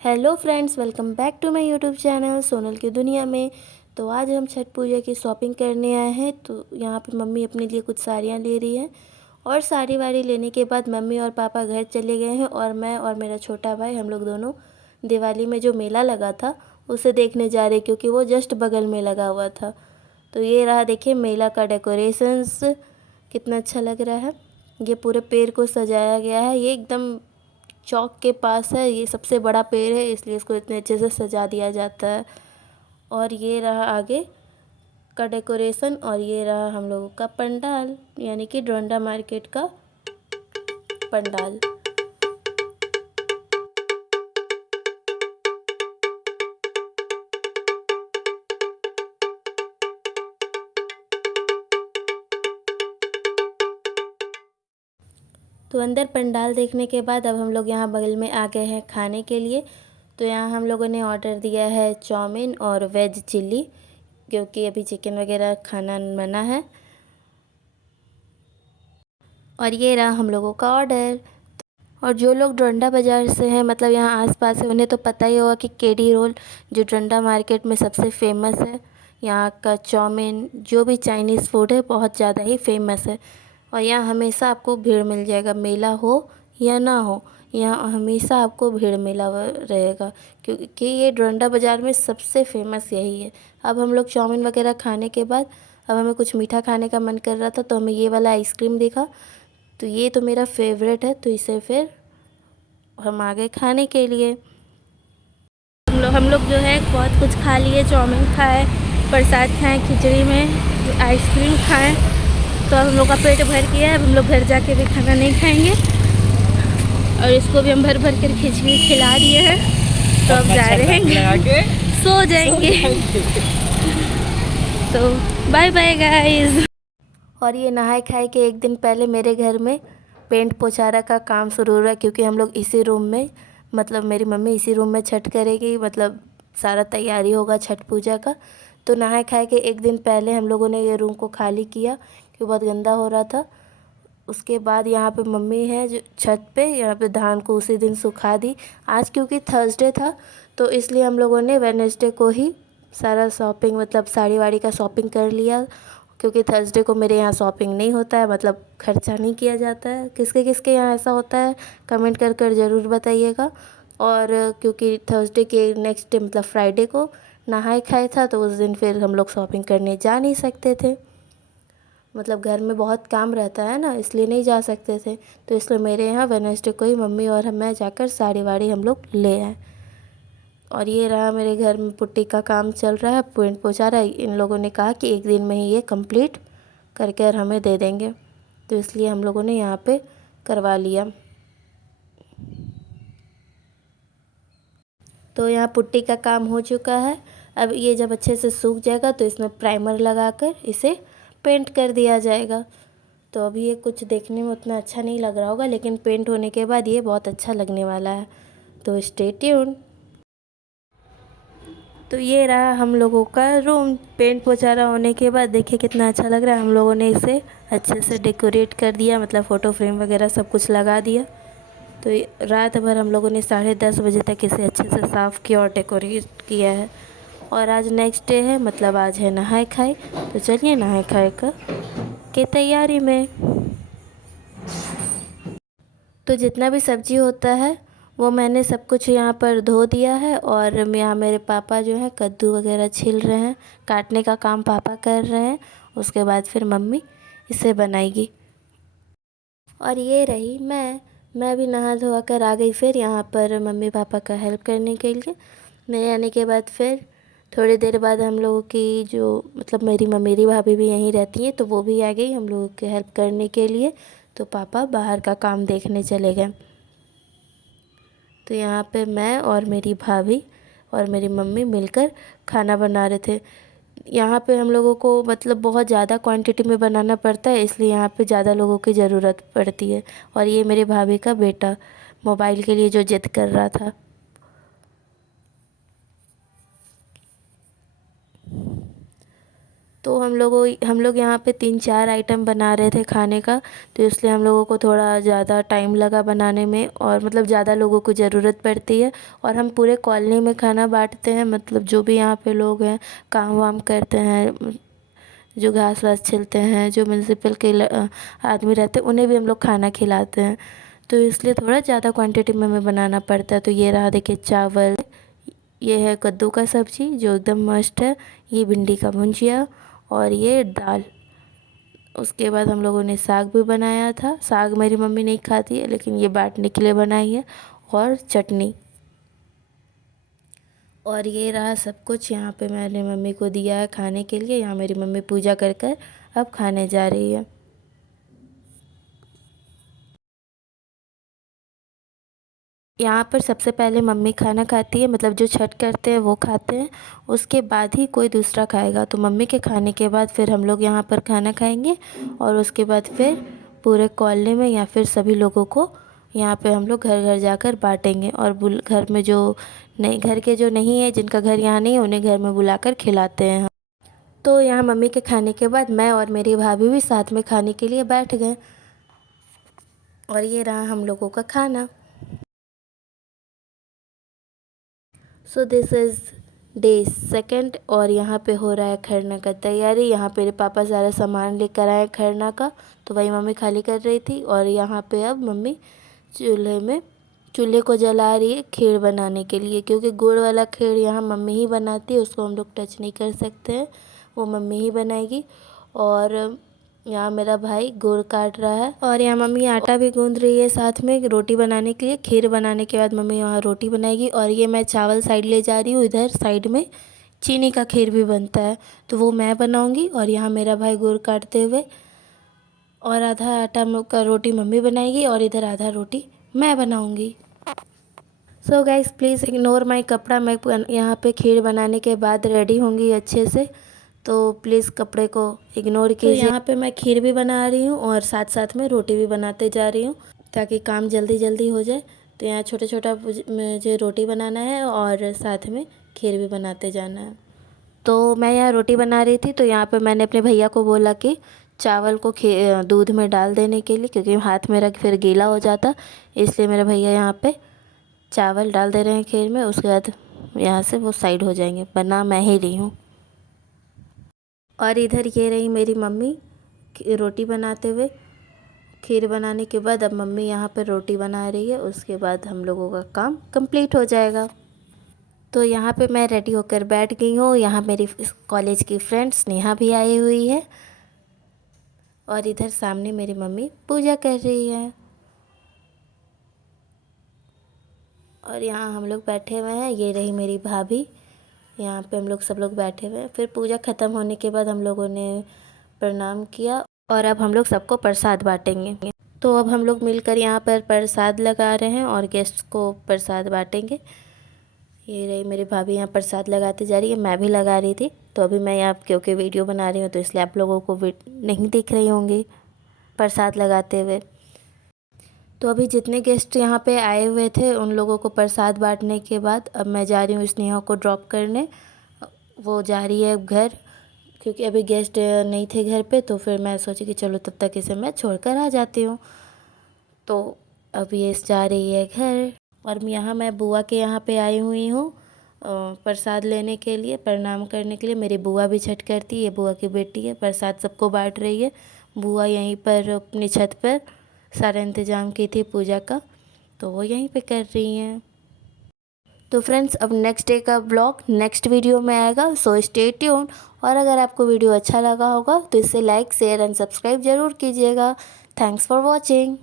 Hello friends, welcome back to my YouTube channel Sonal की दुनिया में। तो आज हम छठ पूजा की शॉपिंग करने आए हैं। तो यहाँ पे मम्मी अपने लिए कुछ साड़ियाँ ले रही है और साड़ी वाड़ी लेने के बाद मम्मी और पापा घर चले गए हैं और मैं और मेरा छोटा भाई हम लोग दोनों दिवाली में जो मेला लगा था उसे देखने जा रहे, क्योंकि वो जस्ट बगल में लगा हुआ था। तो ये रहा, देखिए मेला का डेकोरेशंस कितना अच्छा लग रहा है। ये पूरे पेड़ को सजाया गया है। ये एकदम चौक के पास है, ये सबसे बड़ा पेड़ है इसलिए इसको इतने अच्छे से सजा दिया जाता है। और ये रहा आगे का डेकोरेशन और ये रहा हम लोगों का पंडाल, यानी कि डोरंडा मार्केट का पंडाल। तो अंदर पंडाल देखने के बाद अब हम लोग यहाँ बगल में आ गए हैं खाने के लिए। तो यहाँ हम लोगों ने ऑर्डर दिया है चाउमीन और वेज चिल्ली, क्योंकि अभी चिकन वगैरह खाना मना है। और ये रहा हम लोगों का ऑर्डर। और जो लोग डोरंडा बाज़ार से हैं, मतलब यहाँ आसपास है, उन्हें तो पता ही होगा कि केडी रोल जो डोरंडा मार्केट में सबसे फेमस है। यहाँ का चाउमीन जो भी चाइनीज़ फूड है बहुत ज़्यादा ही फेमस है। और यहाँ हमेशा आपको भीड़ मिल जाएगा, मेला हो या ना हो, यहाँ हमेशा आपको भीड़ मिला हुआ रहेगा, क्योंकि ये डोरंडा बाज़ार में सबसे फेमस यही है। अब हम लोग चाउमीन वगैरह खाने के बाद अब हमें कुछ मीठा खाने का मन कर रहा था, तो हमें ये वाला आइसक्रीम दिखा। तो ये तो मेरा फेवरेट है, तो इसे फिर हम आ गए खाने के लिए। हम लोग जो है बहुत कुछ खा लिए, चाउमीन खाए, प्रसाद खाएं, खिचड़ी में आइसक्रीम खाएं। तो अब हम लोग का पेट भर गया है। अब हम लोग घर जाके भी खाना नहीं खाएंगे और इसको भी हम भर भर कर खिचड़ी खिला दिए हैं। तो अब जा रहे हैं, सो जाएंगे। तो बाय बाय गाइस। और ये नहाए खाए के एक दिन पहले मेरे घर में पेंट पोचारा का काम शुरू हो रहा है, क्योंकि हम लोग इसी रूम में, मतलब मेरी मम्मी इसी रूम में छठ करेगी, मतलब सारा तैयारी होगा छठ पूजा का। तो नहाए खाए के एक दिन पहले हम लोगों ने ये रूम को खाली किया, क्योंकि बहुत गंदा हो रहा था। उसके बाद यहाँ पे मम्मी है जो छत पे, यहाँ पे धान को उसी दिन सुखा दी। आज क्योंकि थर्सडे था तो इसलिए हम लोगों ने वेडनेसडे को ही सारा शॉपिंग, मतलब साड़ी वाड़ी का शॉपिंग कर लिया, क्योंकि थर्सडे को मेरे यहाँ शॉपिंग नहीं होता है, मतलब खर्चा नहीं किया जाता है। किसके किसके यहाँ ऐसा होता है कमेंट कर कर ज़रूर बताइएगा। और क्योंकि थर्सडे के नेक्स्ट डे मतलब फ्राइडे को नहाए खाए था, तो उस दिन फिर हम लोग शॉपिंग करने जा नहीं सकते थे, मतलब घर में बहुत काम रहता है ना, इसलिए नहीं जा सकते थे। तो इसलिए मेरे यहाँ वेडनेसडे को ही मम्मी और मैं जाकर साड़ी वाड़ी हम लोग ले आए। और ये रहा, मेरे घर में पुट्टी का काम चल रहा है, पेंट पोछा रहा है। इन लोगों ने कहा कि एक दिन में ही ये कंप्लीट करके और हमें दे देंगे, तो इसलिए हम लोगों ने यहाँ पे करवा लिया। तो यहाँ पुट्टी का काम हो चुका है। अब ये जब अच्छे से सूख जाएगा तो इसमें प्राइमर लगाकर इसे पेंट कर दिया जाएगा। तो अभी ये कुछ देखने में उतना अच्छा नहीं लग रहा होगा, लेकिन पेंट होने के बाद ये बहुत अच्छा लगने वाला है। तो स्टे ट्यून। तो ये रहा हम लोगों का रूम, पेंट पोचारा होने के बाद देखिए कितना अच्छा लग रहा है। हम लोगों ने इसे अच्छे से डेकोरेट कर दिया, मतलब फ़ोटो फ्रेम वगैरह सब कुछ लगा दिया। तो रात भर हम लोगों ने 10:30 बजे तक इसे अच्छे से साफ़ किया और डेकोरेट किया है। और आज नेक्स्ट डे है, मतलब आज है नहाए खाए। तो चलिए नहाए खाए का की तैयारी में। तो जितना भी सब्ज़ी होता है वो मैंने सब कुछ यहाँ पर धो दिया है। और यहाँ मेरे पापा जो है कद्दू वगैरह छील रहे हैं, काटने का काम पापा कर रहे हैं। उसके बाद फिर मम्मी इसे बनाएगी। और ये रही मैं भी नहा धोआ कर आ गई फिर यहाँ पर मम्मी पापा का हेल्प करने के लिए। मेरे आने के बाद फिर थोड़ी देर बाद हम लोगों की जो, मतलब मेरी भाभी भी यहीं रहती हैं, तो वो भी आ गई हम लोगों की हेल्प करने के लिए। तो पापा बाहर का काम देखने चले गए। तो यहाँ पे मैं और मेरी भाभी और मेरी मम्मी मिलकर खाना बना रहे थे। यहाँ पे हम लोगों को मतलब बहुत ज़्यादा क्वांटिटी में बनाना पड़ता है, इसलिए यहाँ पे ज़्यादा लोगों की ज़रूरत पड़ती है। और ये मेरे भाभी का बेटा मोबाइल के लिए जो जिद कर रहा था। तो हम लोग यहाँ पे 3-4 आइटम बना रहे थे खाने का, तो इसलिए हम लोगों को थोड़ा ज़्यादा टाइम लगा बनाने में, और मतलब ज़्यादा लोगों को ज़रूरत पड़ती है। और हम पूरे कॉलोनी में खाना बांटते हैं, मतलब जो भी यहाँ पे लोग हैं काम वाम करते हैं, जो घास वास छिलते हैं, जो म्यूनसिपल के आदमी रहते हैं, उन्हें भी हम लोग खाना खिलाते हैं। तो इसलिए थोड़ा ज़्यादा क्वांटिटी में हमें बनाना पड़ता है। तो ये रहा देखिए चावल, ये है कद्दू का सब्ज़ी जो एकदम मस्त है, ये भिंडी का भुंजिया, और ये दाल। उसके बाद हम लोगों ने साग भी बनाया था। साग मेरी मम्मी नहीं खाती है, लेकिन ये बांटने के लिए बनाई है, और चटनी। और ये रहा सब कुछ, यहाँ पे मैंने मम्मी को दिया है खाने के लिए। यहाँ मेरी मम्मी पूजा कर कर अब खाने जा रही है। यहाँ पर सबसे पहले मम्मी खाना खाती है, मतलब जो छठ करते हैं वो खाते हैं, उसके बाद ही कोई दूसरा खाएगा। तो मम्मी के खाने के बाद फिर हम लोग यहाँ पर खाना खाएंगे, और उसके बाद फिर पूरे कॉलोनी में या फिर सभी लोगों को यहाँ पे हम लोग घर घर जाकर बांटेंगे। और घर में जो नहीं, घर के जो नहीं है, जिनका घर यहाँ नहीं है, उन्हें घर में बुलाकर खिलाते हैं हम। तो यहाँ मम्मी के खाने के बाद मैं और मेरी भाभी भी साथ में खाने के लिए बैठ गए, और ये रहा हम लोगों का खाना। सो दिस इज़ डे 2 और यहाँ पे हो रहा है खरना का तैयारी। यहाँ पे पापा सारा सामान लेकर आए खरना का, तो वही मम्मी खाली कर रही थी। और यहाँ पे अब मम्मी चूल्हे को जला रही है खीर बनाने के लिए, क्योंकि गुड़ वाला खीर यहाँ मम्मी ही बनाती है, उसको हम लोग टच नहीं कर सकते हैं, वो मम्मी ही बनाएगी। और यहाँ मेरा भाई गुड़ काट रहा है, और यहाँ मम्मी आटा भी गूंद रही है साथ में रोटी बनाने के लिए। खीर बनाने के बाद मम्मी यहाँ रोटी बनाएगी। और ये मैं चावल साइड ले जा रही हूँ, इधर साइड में चीनी का खीर भी बनता है, तो वो मैं बनाऊँगी। और यहाँ मेरा भाई गुड़ काटते हुए, और आधा आटा का रोटी मम्मी बनाएगी, और इधर आधा रोटी मैं बनाऊँगी। So guys please ignore my कपड़ा, मैं यहाँ पे खीर बनाने के बाद रेडी होंगी अच्छे से, तो प्लीज़ कपड़े को इग्नोर कीजिए। तो यहाँ पे मैं खीर भी बना रही हूँ, और साथ साथ में रोटी भी बनाते जा रही हूँ, ताकि काम जल्दी जल्दी हो जाए। तो यहाँ छोटा छोटा मुझे रोटी बनाना है, और साथ में खीर भी बनाते जाना है। तो मैं यहाँ रोटी बना रही थी, तो यहाँ पे मैंने अपने भैया को बोला कि चावल को दूध में डाल देने के लिए, क्योंकि हाथ मेरा फिर गीला हो जाता, इसलिए मेरे भैया यहाँ पे चावल डाल दे रहे हैं खीर में। उसके बाद यहाँ से वो साइड हो जाएंगे, बना मैं ही रही हूँ। और इधर ये रही मेरी मम्मी रोटी बनाते हुए। खीर बनाने के बाद अब मम्मी यहाँ पर रोटी बना रही है, उसके बाद हम लोगों का काम कंप्लीट हो जाएगा। तो यहाँ पे मैं रेडी होकर बैठ गई हूँ। यहाँ मेरी कॉलेज की फ्रेंड स्नेहा भी आई हुई है, और इधर सामने मेरी मम्मी पूजा कर रही है। और यहाँ हम लोग बैठे हुए हैं, ये रही मेरी भाभी, यहाँ पे हम लोग सब लोग बैठे हुए हैं। फिर पूजा ख़त्म होने के बाद हम लोगों ने प्रणाम किया, और अब हम लोग सबको प्रसाद बांटेंगे। तो अब हम लोग मिलकर यहाँ पर प्रसाद लगा रहे हैं, और गेस्ट को प्रसाद बांटेंगे। ये रही मेरी भाभी यहाँ प्रसाद लगाती जा रही है, मैं भी लगा रही थी। तो अभी मैं यहाँ क्योंकि वीडियो बना रही हूँ, तो इसलिए आप लोगों को नहीं दिख रही होंगी प्रसाद लगाते हुए। तो अभी जितने गेस्ट यहाँ पे आए हुए थे, उन लोगों को प्रसाद बांटने के बाद अब मैं जा रही हूँ स्नेहा को ड्रॉप करने। वो जा रही है घर, क्योंकि अभी गेस्ट नहीं थे घर पे, तो फिर मैं सोची कि चलो तब तक इसे मैं छोड़कर आ जाती हूँ। तो अब ये जा रही है घर, और यहाँ मैं बुआ के यहाँ पे आई हुई हूँ प्रसाद लेने के लिए, प्रणाम करने के लिए। मेरी बुआ भी छठ करती है, बुआ की बेटी है, प्रसाद सबको बांट रही है। बुआ यहीं पर अपनी छत पर सारा इंतज़ाम की थी पूजा का, तो वो यहीं पे कर रही हैं। तो फ्रेंड्स अब नेक्स्ट डे का ब्लॉग नेक्स्ट वीडियो में आएगा, सो स्टे ट्यून। और अगर आपको वीडियो अच्छा लगा होगा तो इसे लाइक शेयर एंड सब्सक्राइब ज़रूर कीजिएगा। Thanks for watching.